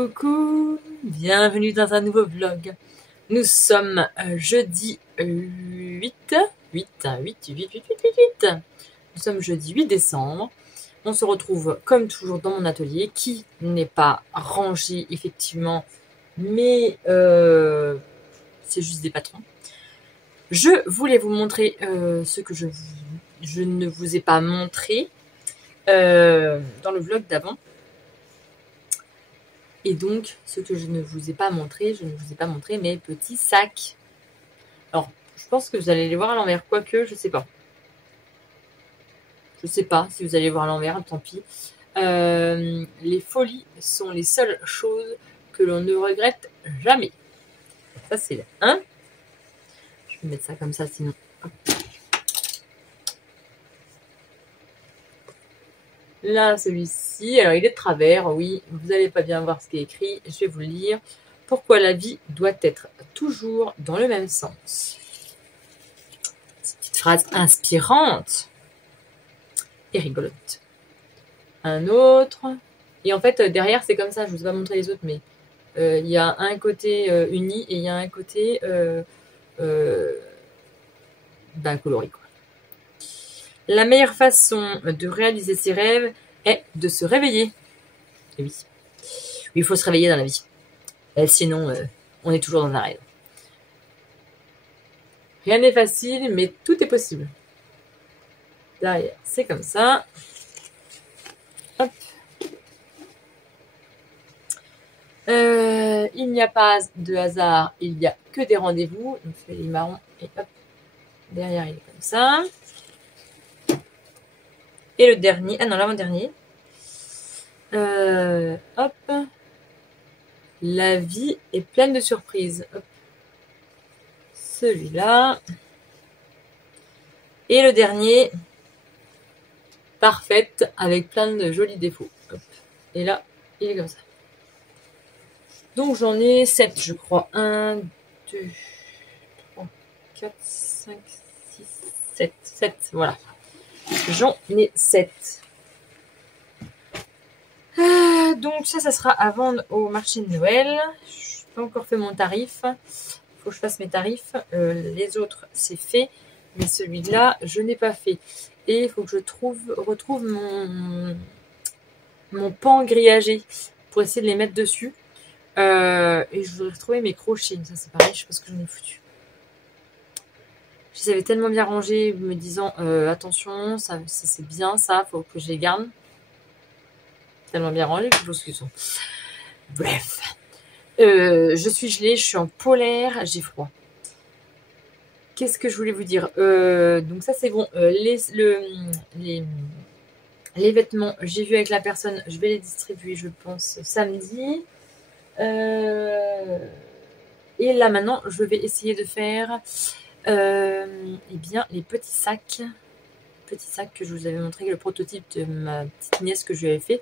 Coucou, bienvenue dans un nouveau vlog. Nous sommes jeudi 8. Nous sommes jeudi 8 décembre. On se retrouve comme toujours dans mon atelier qui n'est pas rangé effectivement, mais c'est juste des patrons. Je voulais vous montrer ce que je ne vous ai pas montré dans le vlog d'avant. Et donc, ce que je ne vous ai pas montré, mes petits sacs. Alors, je pense que vous allez les voir à l'envers, quoique, je sais pas. Je sais pas si vous allez les voir à l'envers, tant pis. Les folies sont les seules choses que l'on ne regrette jamais. Ça, c'est le 1. Je vais mettre ça comme ça, sinon. Hop. Là, celui-ci, alors il est de travers, oui, vous n'allez pas bien voir ce qui est écrit, je vais vous le lire. Pourquoi la vie doit être toujours dans le même sens. Cette petite phrase inspirante et rigolote. Un autre. Et en fait, derrière, c'est comme ça, je ne vous ai pas montré les autres, mais il y a un côté uni et il y a un côté coloré, quoi. La meilleure façon de réaliser ses rêves est de se réveiller. Et oui, il faut se réveiller dans la vie. Sinon, on est toujours dans un rêve. Rien n'est facile, mais tout est possible. Derrière, c'est comme ça. Hop. Il n'y a pas de hasard, il n'y a que des rendez-vous. Donc, je fais les marrons et hop. Derrière, il est comme ça. Et le dernier, ah non, l'avant-dernier. Hop. La vie est pleine de surprises. Hop. Celui-là. Et le dernier, parfaite, avec plein de jolis défauts. Hop. Et là, il est comme ça. Donc j'en ai 7, je crois. 1, 2, 3, 4, 5, 6, 7. 7, voilà. J'en ai 7. Donc ça sera à vendre au marché de Noël. Je n'ai pas encore fait mon tarif. Il faut que je fasse mes tarifs. Les autres, c'est fait. Mais celui-là, je n'ai pas fait. Et il faut que je retrouve mon pan grillagé pour essayer de les mettre dessus. Et je voudrais retrouver mes crochets. Ça, c'est pareil, je sais pas ce que j'en ai foutu. Je les avais tellement bien rangés, me disant attention, ça c'est bien, ça, faut que je les garde. Tellement bien rangés que je pense qu'ils sont. Bref. Je suis gelée, je suis en polaire, j'ai froid. Qu'est-ce que je voulais vous dire donc ça c'est bon. Les vêtements, j'ai vu avec la personne, je vais les distribuer, je pense, samedi. Et là maintenant, je vais essayer de faire eh bien, les petits sacs que je vous avais montré, le prototype de ma petite nièce que je lui avais fait.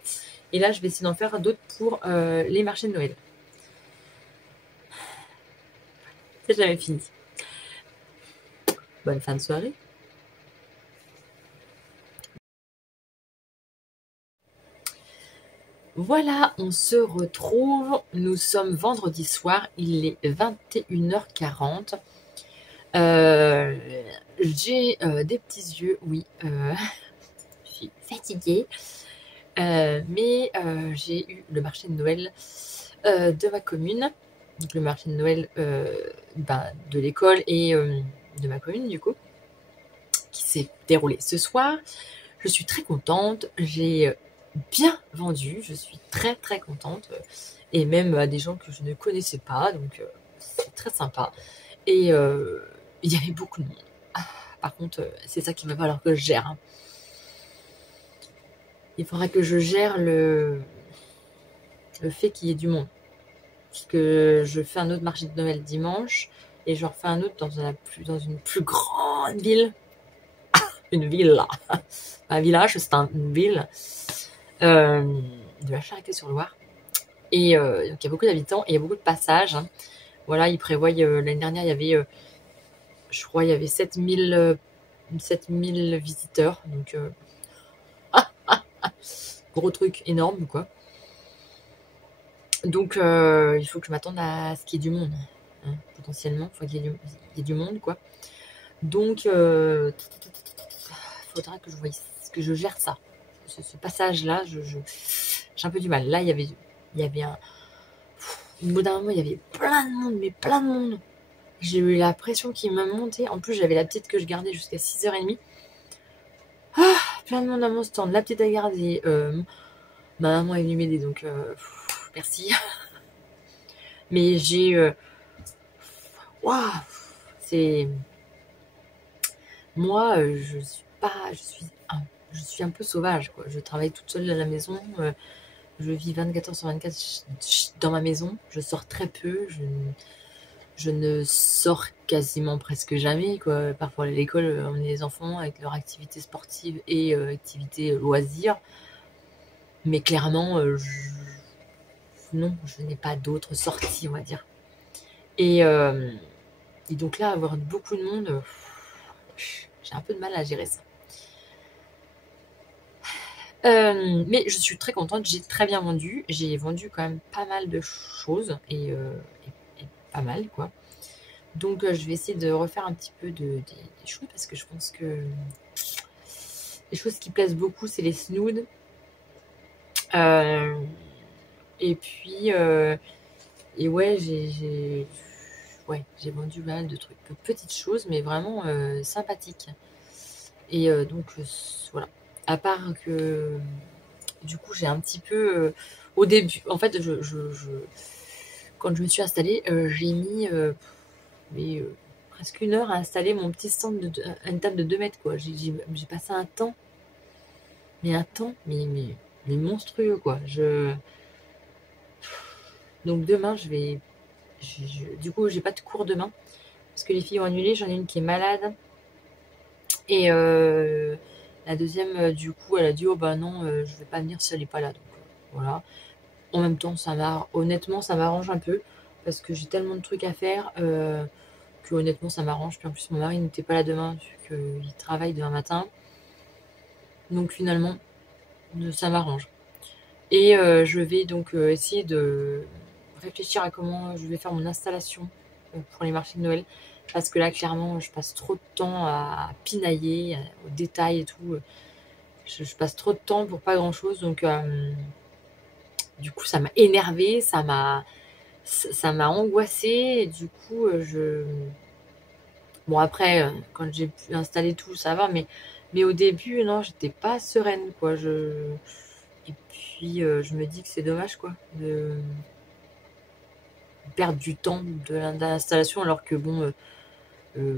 Et là, je vais essayer d'en faire d'autres pour les marchés de Noël. C'est jamais fini. Bonne fin de soirée. Voilà, on se retrouve. Nous sommes vendredi soir, il est 21h40. J'ai des petits yeux, oui. Je suis fatiguée. Mais j'ai eu le marché de Noël de ma commune. Donc le marché de Noël de l'école et de ma commune, du coup, qui s'est déroulé ce soir. Je suis très contente. J'ai bien vendu. Je suis très très contente. Et même à des gens que je ne connaissais pas. Donc c'est très sympa. Et il y avait beaucoup de monde. Par contre, c'est ça qu'il va falloir que je gère. Hein. Il faudra que je gère le fait qu'il y ait du monde. Parce que je fais un autre marché de Noël dimanche. Et je refais un autre dans une plus grande ville. Une ville, là. Un village, c'est une ville. De la Charité-sur-Loire. Et donc il y a beaucoup d'habitants et il y a beaucoup de passages. Hein. Voilà, ils prévoient, l'année dernière, il y avait, je crois, il y avait 7000 visiteurs. Donc, gros truc énorme, quoi. Donc, il faut que je m'attende à ce qu'il y ait du monde, hein, potentiellement. Il faut qu'il y ait du monde, quoi. Donc, faudra que je voie, que je gère ça. Ce passage-là, j'ai un peu du mal. Là, il y avait au bout d'un moment, il y avait plein de monde, mais plein de monde. J'ai eu la pression qui me montait. En plus, j'avais la petite que je gardais jusqu'à 6h30. Ah, plein de monde à mon stand. La petite à garder. Ma maman est venue m'aider, donc merci. Mais j'ai... Waouh, c'est... Moi, je suis pas... Je suis un peu sauvage, quoi. Je travaille toute seule à la maison. Je vis 24 heures sur 24 dans ma maison. Je sors très peu. Je ne sors quasiment presque jamais, quoi. Parfois à l'école, on est les enfants avec leur activité sportive et activité loisir. Mais clairement, non, je n'ai pas d'autres sorties, on va dire. Et donc là, avoir beaucoup de monde, j'ai un peu de mal à gérer ça. Mais je suis très contente, j'ai très bien vendu. J'ai vendu quand même pas mal de choses et pas mal, quoi. Donc, je vais essayer de refaire un petit peu des choses parce que je pense que les choses qui plaisent beaucoup, c'est les snoods. Et puis, et ouais, j'ai vendu pas mal de trucs. Petites choses, mais vraiment sympathiques. Et donc, voilà. À part que, du coup, j'ai un petit peu... au début, en fait, quand je me suis installée, j'ai mis presque 1 heure à installer mon petit stand, une table de 2 mètres, quoi. J'ai passé un temps, mais monstrueux, quoi. Donc demain, du coup, j'ai pas de cours demain, parce que les filles ont annulé. J'en ai une qui est malade. Et la deuxième, du coup, elle a dit, oh bah non, je vais pas venir si elle est pas là. Donc voilà. En même temps, honnêtement, ça m'arrange un peu, parce que j'ai tellement de trucs à faire que honnêtement, ça m'arrange. Puis en plus, mon mari n'était pas là demain, vu qu'il travaille demain matin. Donc finalement, ça m'arrange. Et je vais donc essayer de réfléchir à comment je vais faire mon installation pour les marchés de Noël. Parce que là, clairement, je passe trop de temps à pinailler, au détail et tout. Je passe trop de temps pour pas grand-chose. Donc, du coup, ça m'a énervée, ça m'a angoissée. Et du coup, Bon, après, quand j'ai pu installer tout, ça va. Mais au début, non, j'étais pas sereine, quoi. Et puis, je me dis que c'est dommage, quoi, de perdre du temps de l'installation, alors que bon,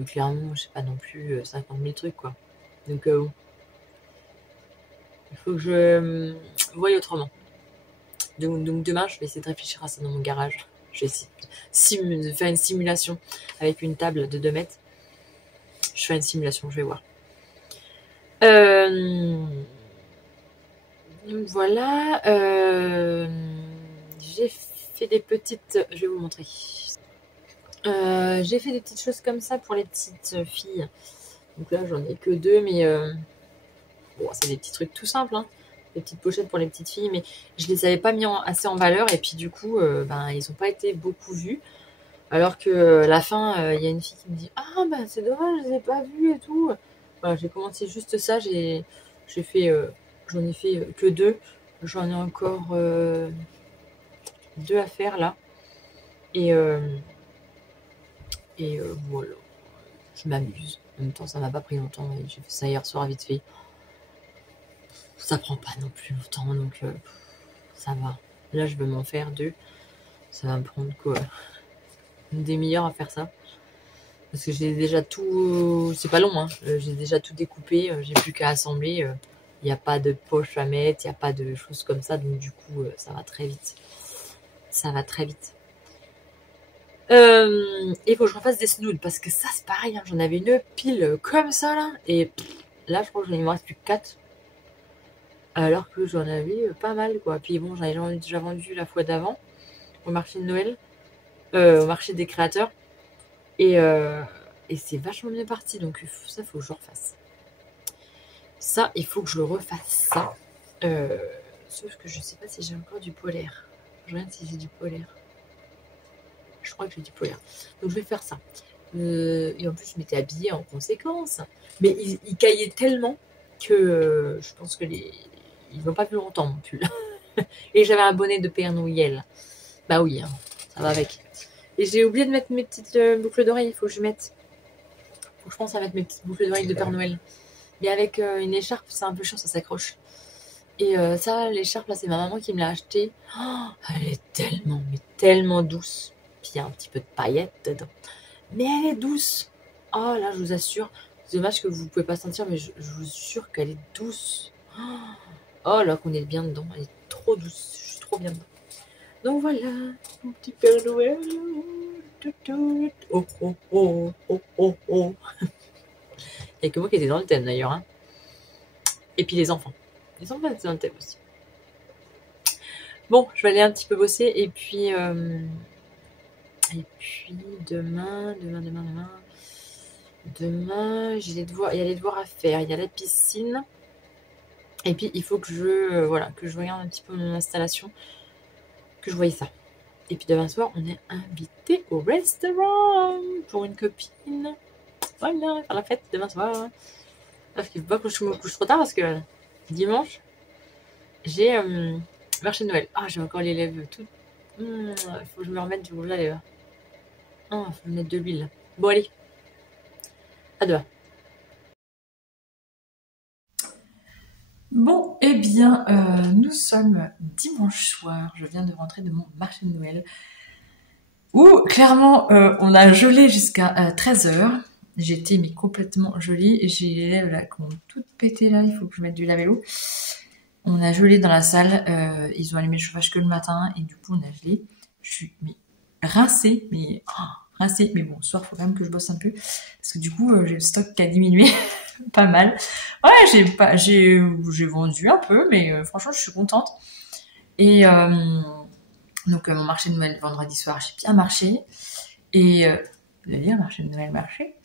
clairement, je sais pas non plus 50 000 trucs, quoi. Donc, il faut que je voie autrement. Donc demain, je vais essayer de réfléchir à ça dans mon garage. Je vais essayer de faire une simulation avec une table de 2 mètres. Je fais une simulation, je vais voir. Donc voilà. J'ai fait des petites... Je vais vous montrer. J'ai fait des petites choses comme ça pour les petites filles. Donc là, j'en ai que 2, mais bon, c'est des petits trucs tout simples, hein. Des petites pochettes pour les petites filles, mais je les avais pas mis assez en valeur, et puis du coup, ils ont pas été beaucoup vus. Alors que la fin, il y a une fille qui me dit, ah bah c'est dommage, je les ai pas vus et tout. Voilà, j'ai commencé juste ça, j'ai fait, j'en ai fait que 2. J'en ai encore 2 à faire là. Et voilà, je m'amuse. En même temps, ça m'a pas pris longtemps, et j'ai fait ça hier soir vite fait. Ça prend pas non plus longtemps, donc ça va. Là, je vais m'en faire 2. Ça va me prendre quoi, une demi-heure à faire ça. Parce que j'ai déjà tout... C'est pas long, hein. J'ai déjà tout découpé. J'ai plus qu'à assembler. Il n'y a pas de poche à mettre. Il n'y a pas de choses comme ça. Donc du coup, ça va très vite. Ça va très vite. Il faut que je refasse des snoods. Parce que ça, c'est pareil, hein. J'en avais une pile comme ça, là. Et là, je crois qu'il me reste plus que 4. Alors que j'en avais pas mal, quoi. Puis bon, j'en ai déjà vendu la fois d'avant. Au marché de Noël. Au marché des créateurs. Et c'est vachement bien parti. Donc ça, il faut que je refasse. Ça, il faut que je refasse ça. Sauf que je sais pas si j'ai encore du polaire. Je regarde si j'ai du polaire. Je crois que j'ai du polaire. Donc je vais faire ça. Et en plus, je m'étais habillée en conséquence. Mais il caillait tellement que je pense que ils n'ont pas vu longtemps mon pull. Et j'avais un bonnet de Père Noël. Bah oui, hein, ça va avec. Et j'ai oublié de mettre mes petites boucles d'oreilles. Il faut que je mette. Faut que je pense à mettre mes petites boucles d'oreilles de Père Noël. Mais avec une écharpe, c'est un peu chiant, ça s'accroche. Et ça, l'écharpe, là, c'est ma maman qui me l'a achetée. Oh, elle est tellement, mais tellement douce. Puis il y a un petit peu de paillettes dedans. Mais elle est douce. Oh là, je vous assure. C'est dommage que vous ne pouvez pas sentir, mais je vous assure qu'elle est douce. Oh là, qu'on est bien dedans. Elle est trop douce. Je suis trop bien dedans. Donc voilà, mon petit Père Noël. Oh, oh, oh, oh, oh, oh. Il n'y a que moi qui étais dans le thème d'ailleurs. Hein. Et puis les enfants. Les enfants étaient dans le thème aussi. Bon, je vais aller un petit peu bosser. Et puis demain, j'ai il y a les devoirs à faire. Il y a la piscine. Et puis il faut que je regarde un petit peu mon installation. Que je voyais ça. Et puis demain soir, on est invité au restaurant pour une copine. Voilà, faire la fête demain soir. Parce qu'il ne faut pas que je me couche trop tard parce que dimanche, j'ai marché de Noël. Ah, j'ai encore les lèvres toutes. Il faut que je me remette du rouge à lèvres. Ah, il faut me mettre de l'huile. Bon, allez. À demain. Bon, eh bien, nous sommes dimanche soir. Je viens de rentrer de mon marché de Noël. Où, clairement, on a gelé jusqu'à 13h. J'étais mais complètement gelée. J'ai les lèvres là qui ont toutes pété là. Il faut que je mette du lavello. On a gelé dans la salle. Ils ont allumé le chauffage que le matin. Et du coup, on a gelé. Je suis rincée. Mais bon, ce soir, il faut quand même que je bosse un peu. Parce que du coup, j'ai le stock qui a diminué. Pas mal. Ouais, j'ai vendu un peu. Mais franchement, je suis contente. Et donc, mon marché de Noël vendredi soir, j'ai bien marché. Et vous allez dire, marché de Noël marché.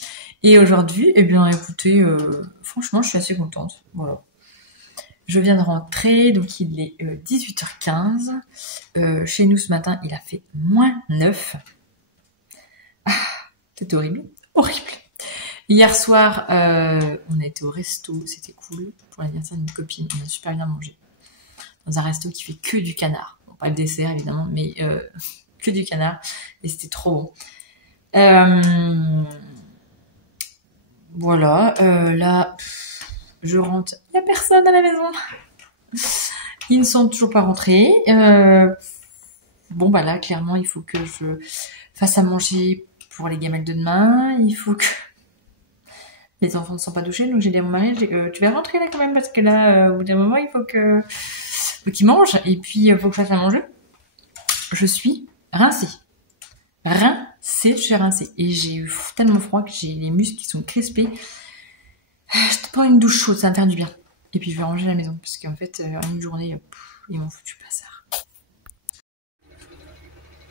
Et aujourd'hui, eh bien, écoutez, franchement, je suis assez contente. Voilà. Je viens de rentrer, donc il est 18h15. Chez nous, ce matin, il a fait -9. Ah, c'est horrible. Horrible. Hier soir, on a été au resto. C'était cool. Pour l'anniversaire d'une copine, on a super bien mangé. Dans un resto qui fait que du canard. Bon, pas le dessert, évidemment, mais que du canard. Et c'était trop bon. Voilà, là, je rentre. Il n'y a personne à la maison. Ils ne sont toujours pas rentrés. Bon, bah là, clairement, il faut que je fasse à manger pour les gamelles de demain. Il faut que les enfants ne sont pas douchés. Donc, j'ai dit à mon mari, tu vas rentrer là quand même, parce que là, au bout d'un moment, il faut qu'ils mangent. Et puis, il faut que je fasse à manger. Je suis rincée. Je suis rincée. Et j'ai eu tellement froid que j'ai les muscles qui sont crispés. Je te prends une douche chaude, ça va me faire du bien. Et puis je vais ranger la maison, parce qu'en fait, une journée, ils m'ont foutu bazar.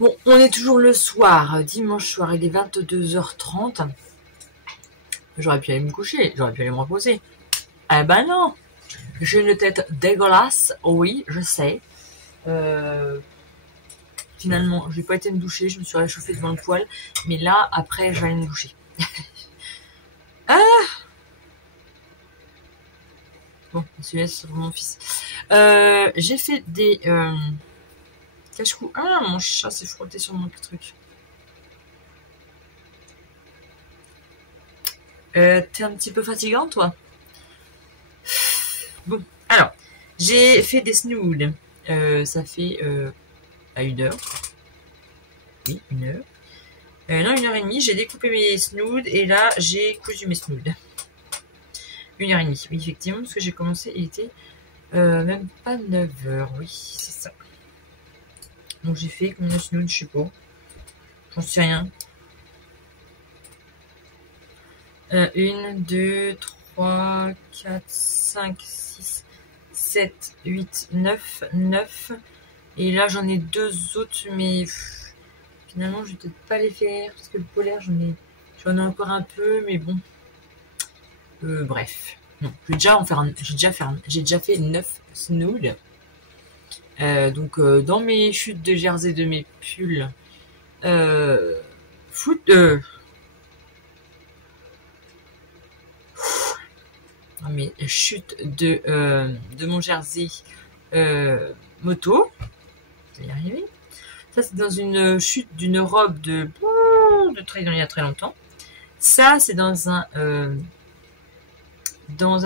Bon, on est toujours le soir, dimanche soir, il est 22h30. J'aurais pu aller me coucher, j'aurais pu aller me reposer. Eh ben non, j'ai une tête dégueulasse, oui, je sais. Finalement, je n'ai pas été me doucher, je me suis réchauffée devant le poêle. Mais là, après, je vais aller me doucher. Ah! Bon, celui-là, c'est pour mon fils. J'ai fait des cache-cou. Ah, mon chat s'est frotté sur mon truc. T'es un petit peu fatigante, toi? Bon, alors, j'ai fait des snoods. Ça fait à 1h. Oui, 1h. Non, 1h30, j'ai découpé mes snoods et là, j'ai cousu mes snoods. 1h30, oui, effectivement, parce que j'ai commencé, il était même pas 9h, oui, c'est ça. Donc j'ai fait combien de snoods, je sais pas. J'en sais rien. 1, 2, 3, 4, 5, 6, 7, 8, 9. Et là, j'en ai 2 autres, mais finalement, je vais peut-être pas les faire, parce que le polaire, j'en ai encore un peu, mais bon. Bref. Non, j'ai déjà fait 9 snoods. Donc dans mes chutes de jersey de mes pulls foot, dans mes chutes de mon jersey moto, je vais y arriver. Ça c'est dans une chute d'une robe de trail il y a très longtemps. Ça c'est dans un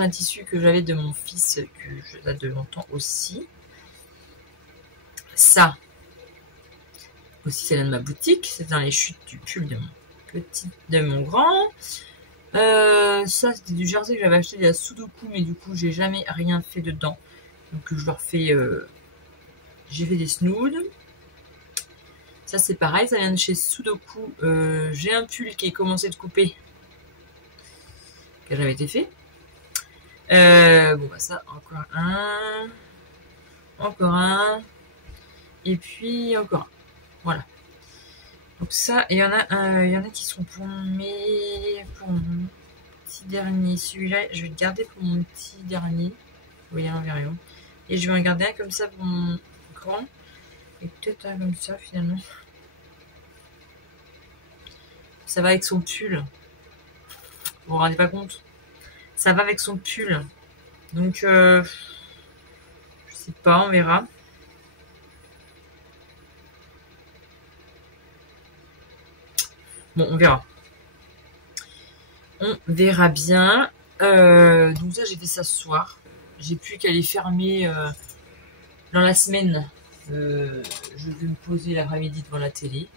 tissu que j'avais de mon fils que je date de longtemps aussi. Ça aussi c'est là de ma boutique, c'est dans les chutes du pull de mon grand. Ça c'était du jersey que j'avais acheté de la Sudoku, mais du coup j'ai jamais rien fait dedans, donc je leur fais j'ai fait des snoods. Ça c'est pareil, ça vient de chez Sudoku. J'ai un pull qui est commencé de couper, qui a jamais été fait. Bon bah ça, encore un, et puis encore un. Voilà. Donc ça, il y en a qui sont pour mon petit dernier. Celui-là, je vais le garder pour mon petit dernier. Oui, il y a un verrion. Et je vais en garder un comme ça pour mon grand. Et peut-être un comme ça finalement. Ça va avec son pull. Vous vous rendez pas compte? Ça va avec son pull. Donc, je sais pas, on verra. Bon, on verra. On verra bien. Donc ça, j'ai fait ça ce soir. J'ai plus qu'à les fermer dans la semaine. Je vais me poser l'après-midi devant la télé.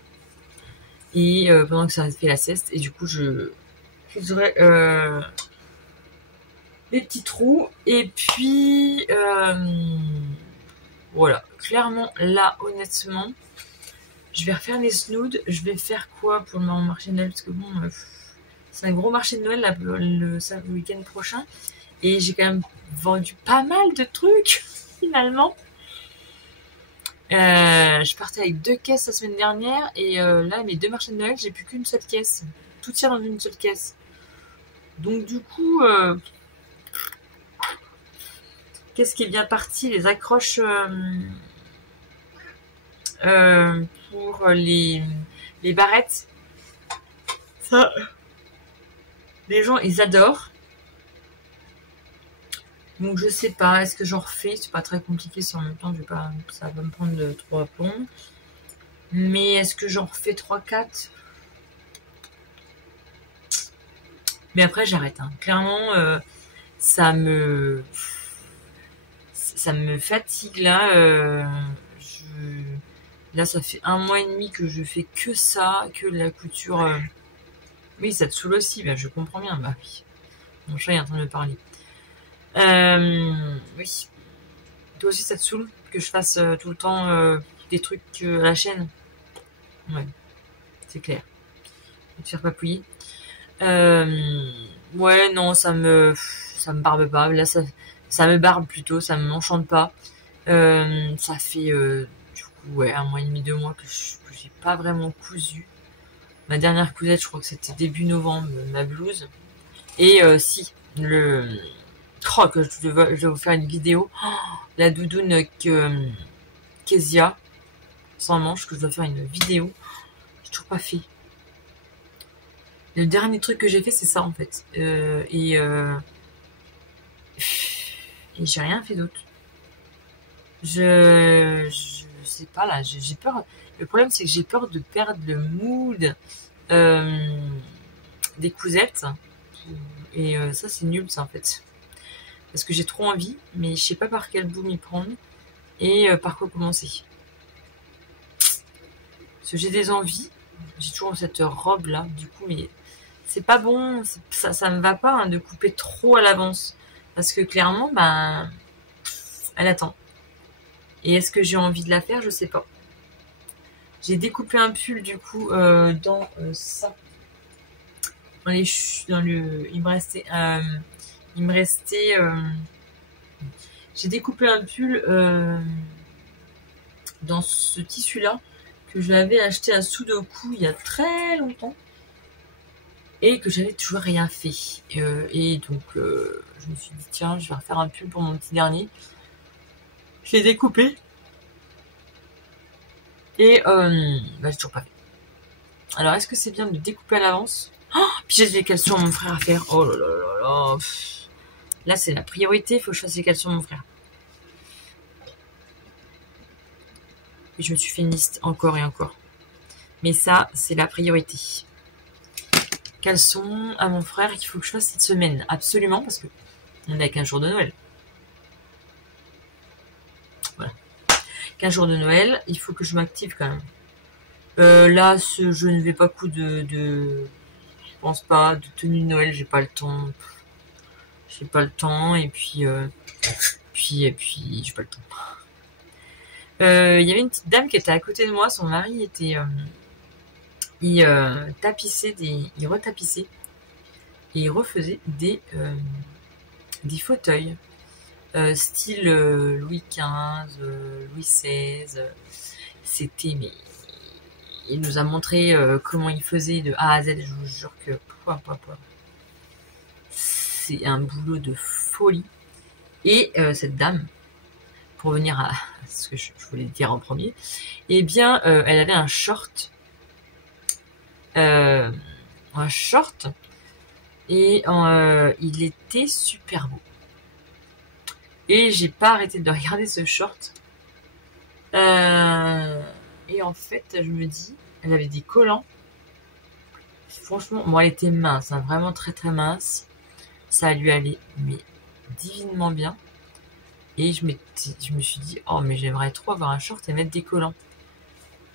Et pendant que ça fait la sieste. Et du coup, je ferai les petits trous. Et puis, voilà. Clairement, là, honnêtement, je vais refaire les snoods. Je vais faire quoi pour le marché de Noël? Parce que bon, c'est un gros marché de Noël là, le week-end prochain. Et j'ai quand même vendu pas mal de trucs, finalement. Je partais avec 2 caisses la semaine dernière. Et là, mes 2 marchés de Noël, j'ai plus qu'une seule caisse. Tout tient dans une seule caisse. Donc du coup, qu'est-ce qui est bien parti? Les accroches pour les barrettes. Ça, les gens, ils adorent. Donc je sais pas, est-ce que j'en refais? C'est pas très compliqué, si en même temps ça va me prendre de 3 plombs. Mais est-ce que j'en refais 3-4? Mais après j'arrête. Hein. Clairement, ça me fatigue là. Là ça fait 1 mois et demi que je fais que ça, que de la couture. Oui, ça te saoule aussi, bah, je comprends bien. Bah oui. Mon chat est en train de me parler. Oui. Toi aussi, ça te saoule que je fasse tout le temps des trucs à la chaîne? Ouais, c'est clair. Je vais te faire papouiller. Ouais, non, ça me barbe pas. Là, ça me barbe plutôt, ça me m'enchante pas. Ça fait du coup, ouais, 1 mois et demi, 2 mois que j'ai pas vraiment cousu. Ma dernière cousette, je crois que c'était début novembre, ma blouse. Et si, que je vais vous faire une vidéo. La doudoune Kezia sans manche, que je dois faire une vidéo. J'ai toujours pas fait. Le dernier truc que j'ai fait, c'est ça en fait. Et j'ai rien fait d'autre. Je sais pas là, j'ai peur. Le problème, c'est que j'ai peur de perdre le mood des cousettes. Et ça, c'est nul, ça en fait. Parce que j'ai trop envie, mais je sais pas par quel bout m'y prendre et par quoi commencer. Parce que j'ai des envies. J'ai toujours cette robe là, du coup, mais c'est pas bon. Ça me va pas hein, de couper trop à l'avance. Parce que clairement, ben, elle attend. Et est-ce que j'ai envie de la faire? Je sais pas. J'ai découpé un pull du coup dans ça. Il me restait. J'ai découpé un pull dans ce tissu-là que j'avais acheté à Sudoku il y a très longtemps et que j'avais toujours rien fait. Et donc, je me suis dit, tiens, je vais refaire un pull pour mon petit dernier. Je l'ai découpé. Et j'ai toujours pas fait. Alors, est-ce que c'est bien de découper à l'avance? Puis j'ai des caleçons à mon frère à faire. Oh là là là là. Là, c'est la priorité. Il faut que je fasse les caleçons à mon frère. Et je me suis fait une liste encore et encore. Mais ça, c'est la priorité. Caleçons à mon frère qu'il faut que je fasse cette semaine. Absolument, parce que on est à 15 jours de Noël. Voilà. 15 jours de Noël, il faut que je m'active quand même. Là, je ne vais pas je pense pas, de tenue de Noël, j'ai pas le temps. J'ai pas le temps, et puis j'ai pas le temps. Il y avait une petite dame qui était à côté de moi, son mari était, il retapissait, et il refaisait des fauteuils, style Louis XV, Louis XVI. C'était, mais il nous a montré comment il faisait de A à Z. Je vous jure que c'est un boulot de folie. Et cette dame, pour venir à ce que je voulais dire en premier, eh bien, elle avait un short, et il était super beau. Et j'ai pas arrêté de regarder ce short. Et en fait, je me dis, elle avait des collants. Franchement, moi, elle était mince, hein, vraiment très très mince. Ça lui allait, mais divinement bien. Et je me suis dit, oh, mais j'aimerais trop avoir un short et mettre des collants.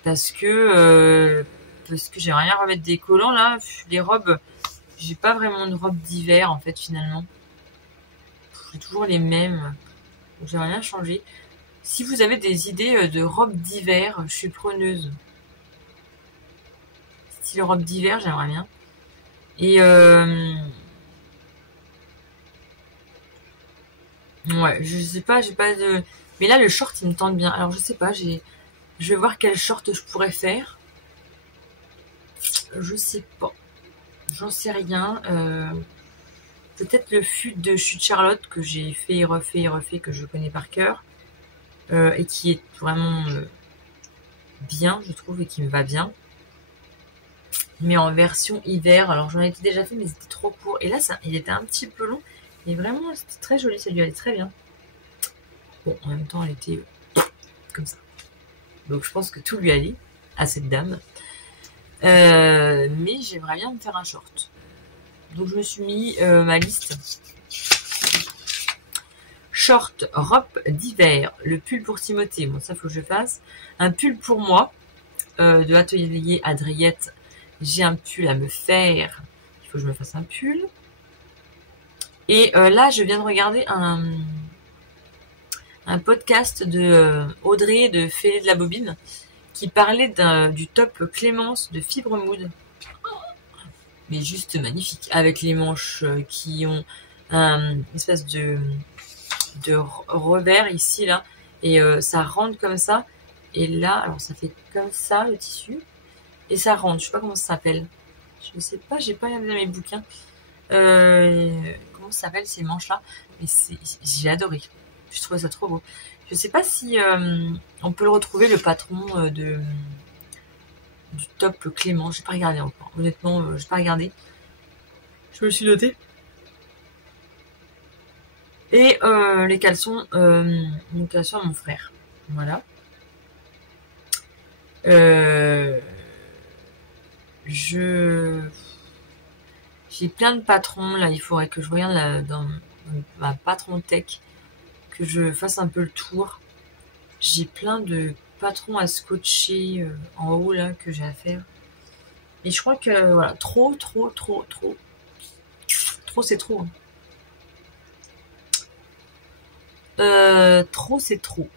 Parce que j'aimerais rien remettre des collants, là. Les robes, j'ai pas vraiment de robe d'hiver, en fait, finalement. J'ai toujours les mêmes. Donc, j'aimerais rien changer. Si vous avez des idées de robes d'hiver, je suis preneuse. Style robe d'hiver, j'aimerais bien. Et ouais, je sais pas, j'ai pas de... Mais là, le short, il me tente bien. Alors, je sais pas, je vais voir quel short je pourrais faire. Je sais pas. J'en sais rien. Peut-être le fut de Chute Charlotte que j'ai fait et refait, que je connais par cœur. Et qui est vraiment bien, je trouve, et qui me va bien. Mais en version hiver. Alors, j'en ai déjà fait, mais c'était trop court. Et là, il était un petit peu long. Et vraiment, c'était très joli. Ça lui allait très bien. Bon, en même temps, elle était comme ça. Donc, je pense que tout lui allait à cette dame. Mais j'aimerais bien me faire un short. Donc, je me suis mis ma liste. Short, robe d'hiver, le pull pour Timothée. Bon, ça, faut que je fasse. Un pull pour moi, de Atelier Adriette. J'ai un pull à me faire. Il faut que je me fasse un pull. Et là, je viens de regarder un podcast de Audrey de Fêlé de la Bobine qui parlait du top Clémence de Fibre Mood. Mais juste magnifique. Avec les manches qui ont une espèce de revers ici, là. Et ça rentre comme ça. Et là, alors ça fait comme ça, le tissu. Et ça rentre. Je sais pas comment ça s'appelle. Je sais pas, j'ai pas regardé dans mes bouquins. Comment ça s'appelle ces manches-là? Mais j'ai adoré. Je trouvais ça trop beau. Je sais pas si on peut le retrouver, le patron du top Clément. J'ai pas regardé encore. Honnêtement, j'ai pas regardé. Je me le suis noté. Et les caleçons, mon caleçon à mon frère. Voilà. J'ai plein de patrons. Là, il faudrait que je regarde dans ma patron tech, que je fasse un peu le tour. J'ai plein de patrons à scotcher en haut là que j'ai à faire. Et je crois que voilà, trop, c'est trop. Trop, c'est trop.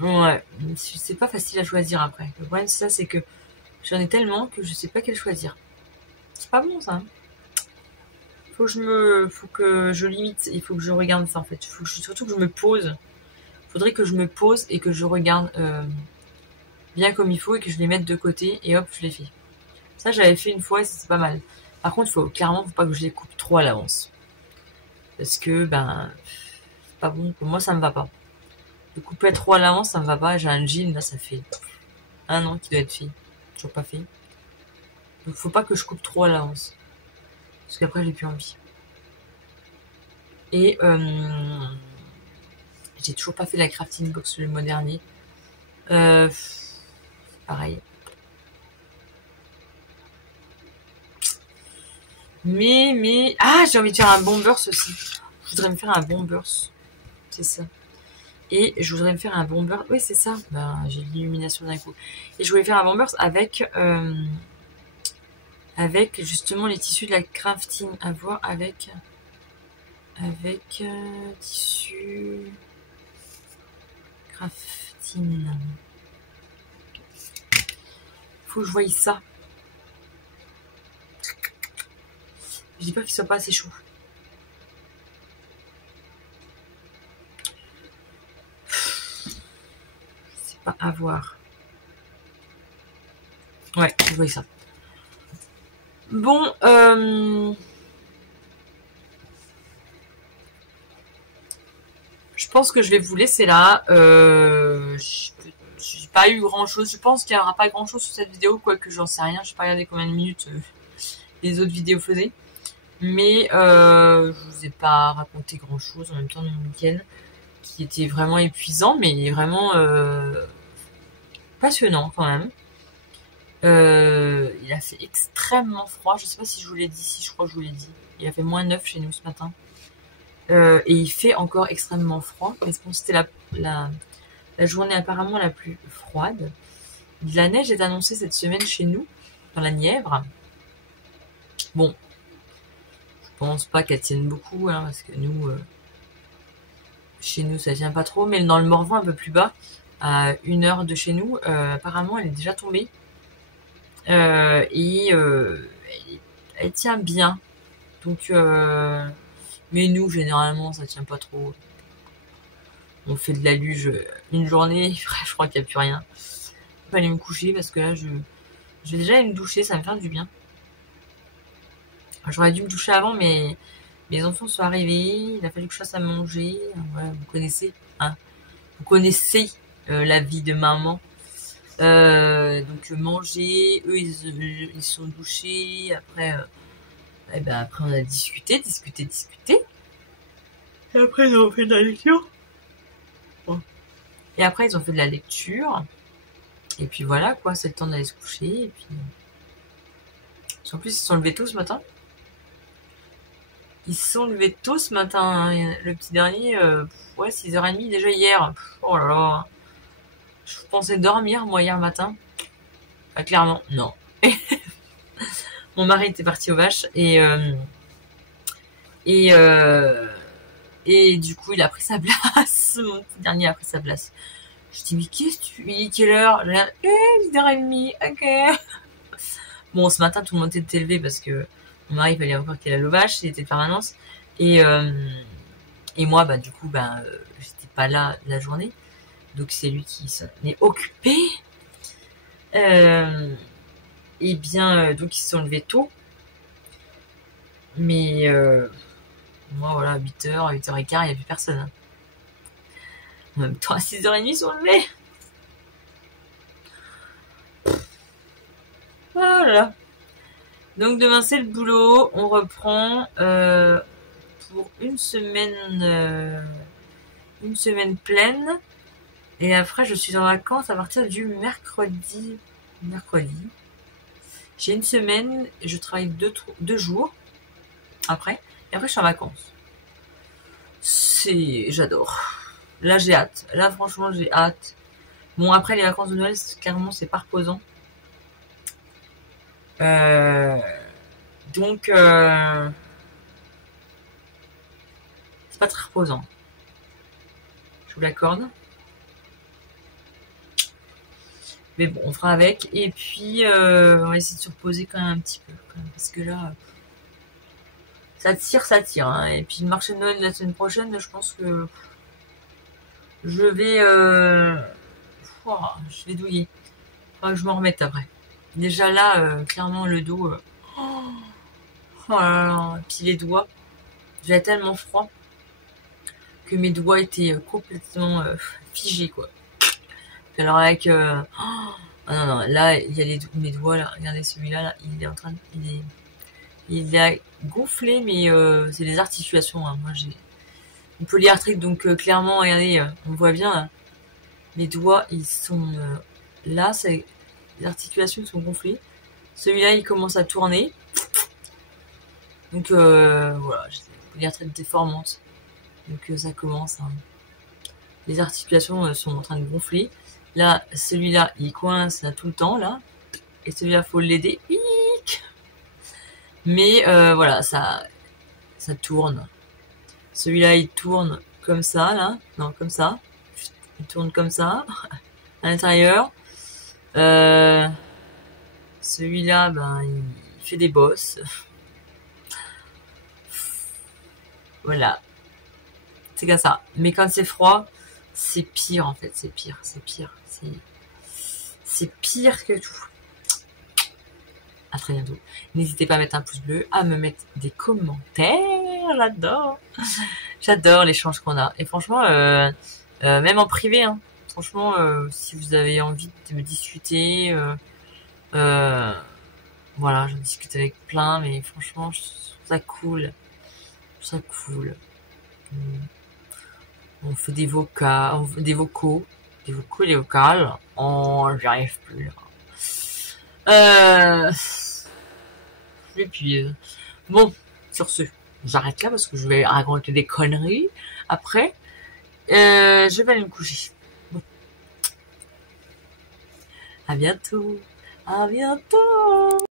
Ouais, c'est pas facile à choisir après. Le problème, c'est ça, c'est que j'en ai tellement que je sais pas quel choisir. C'est pas bon, ça. Hein. Faut que je limite, il faut que je regarde ça, en fait. Surtout que je me pose. Faudrait que je me pose et que je regarde bien comme il faut et que je les mette de côté et hop, je les fais. Ça, j'avais fait une fois et c'est pas mal. Par contre, faut pas que je les coupe trop à l'avance. Parce que, c'est pas bon. Pour moi, ça me va pas. De couper trop à l'avance, ça me va pas. J'ai un jean, là, ça fait 1 an qu'il doit être fait. Toujours pas fait. Donc faut pas que je coupe trop à l'avance. Parce qu'après, j'ai plus envie. Et j'ai toujours pas fait la crafting box le mois dernier. Pareil. Mais... Ah, j'ai envie de faire un bombers aussi. Je voudrais me faire un bombers. C'est ça. Et je voudrais me faire un bombers. Oui, c'est ça. Ben, j'ai l'illumination d'un coup. Et je voulais faire un bombers avec justement les tissus de la crafting. À voir avec tissu crafting. Faut que je voie ça. Je dis pas qu'il soit pas assez chaud. C'est pas à voir. Ouais, je vois ça. Bon, je pense que je vais vous laisser là. J'ai pas eu grand chose. Je pense qu'il n'y aura pas grand chose sur cette vidéo, quoique j'en sais rien. Je n'ai pas regardé combien de minutes les autres vidéos faisaient. Mais je vous ai pas raconté grand chose en même temps de mon week-end, qui était vraiment épuisant, mais vraiment passionnant quand même. Il a fait extrêmement froid. Je sais pas si je vous l'ai dit, si je crois que je vous l'ai dit. Il a fait -9 chez nous ce matin. Et il fait encore extrêmement froid. Mais bon, c'était la journée apparemment la plus froide. De la neige est annoncée cette semaine chez nous, dans la Nièvre. Bon, je pense pas qu'elle tienne beaucoup, hein, parce que nous, chez nous, ça tient pas trop. Mais dans le Morvan, un peu plus bas, à 1 heure de chez nous, apparemment, elle est déjà tombée. Et elle tient bien. Donc, mais nous, généralement, ça tient pas trop. On fait de la luge une journée, je crois qu'il n'y a plus rien. Je vais aller me coucher parce que là, je vais déjà aller me doucher, ça va me faire du bien. J'aurais dû me doucher avant, mais mes enfants sont arrivés, il a fallu que je fasse à manger. Voilà, vous connaissez, hein. Vous connaissez la vie de maman. Donc manger, eux ils sont douchés, après après on a discuté. Et après ils ont fait de la lecture. Bon. Et après ils ont fait de la lecture. Et puis voilà quoi, c'est le temps d'aller se coucher. Et puis en plus ils se sont levés tôt ce matin. Ils se sont levés tôt ce matin, hein. Le petit dernier, ouais, 6h30 déjà hier. Oh là là. Je pensais dormir moi hier matin. Bah, clairement, non. Mon mari était parti aux vaches et du coup il a pris sa place. Mon petit dernier a pris sa place. Je dis mais qu'est-ce que tu... Il est quelle heure? 10h30, ok. Bon, ce matin tout le monde était élevé parce que mon mari fallait encore qu'il aille aux vaches, il était de permanence. Et moi, bah du coup, j'étais pas là la journée. Donc c'est lui qui s'en est occupé. Et bien, donc ils se sont levés tôt. Mais moi, voilà, 8h, 8h15, il n'y a plus personne. Hein. En même temps, à 6h30, ils sont levés. Voilà. Donc demain, c'est le boulot. On reprend pour une semaine pleine. Et après, je suis en vacances à partir du mercredi. J'ai une semaine, je travaille 2 jours après. Et après, je suis en vacances. J'adore. Là, j'ai hâte. Là, franchement, j'ai hâte. Bon, après, les vacances de Noël, clairement, c'est pas reposant. Donc, c'est pas très reposant. Je vous l'accorde. Mais bon, on fera avec. Et puis, on va essayer de se reposer quand même un petit peu. Quand même, parce que là, ça tire. Hein. Et puis, le marché de Noël la semaine prochaine, je pense que je vais douiller. Faudra que je m'en remette après. Déjà là, clairement, le dos... oh là là, puis les doigts. J'ai tellement froid que mes doigts étaient complètement figés, quoi. Alors avec... non, non, là, il y a mes doigts, là. Regardez celui-là, là, il est en train de... Il a gonflé, mais c'est les articulations. Hein. Moi, j'ai une polyarthrite, donc clairement, regardez, on voit bien, là. Mes doigts, ils sont... là, les articulations sont gonflées. Celui-là, il commence à tourner. Donc, voilà, j'ai une polyarthrite déformante. Donc, ça commence... Hein. Les articulations sont en train de gonfler. Là, celui-là, il coince là, tout le temps, là. Et celui-là, faut l'aider. Mais voilà, ça tourne. Celui-là, il tourne comme ça, là. Non, comme ça. Il tourne comme ça, à l'intérieur. Celui-là, ben, il fait des bosses. Voilà. C'est comme ça. Mais quand c'est froid, c'est pire, en fait. C'est pire, c'est pire. C'est pire que tout. À très bientôt. N'hésitez pas à mettre un pouce bleu, à me mettre des commentaires. J'adore. J'adore l'échange qu'on a. Et franchement, même en privé, hein. Franchement, si vous avez envie de me discuter, voilà, j'en discute avec plein, mais franchement, je trouve ça cool. Je trouve ça cool. On fait des vocaux, des vocaux et des vocales. Oh, j'y arrive plus, là. Et puis, bon, sur ce, j'arrête là parce que je vais raconter des conneries. Après, je vais aller me coucher. Bon. À bientôt. À bientôt.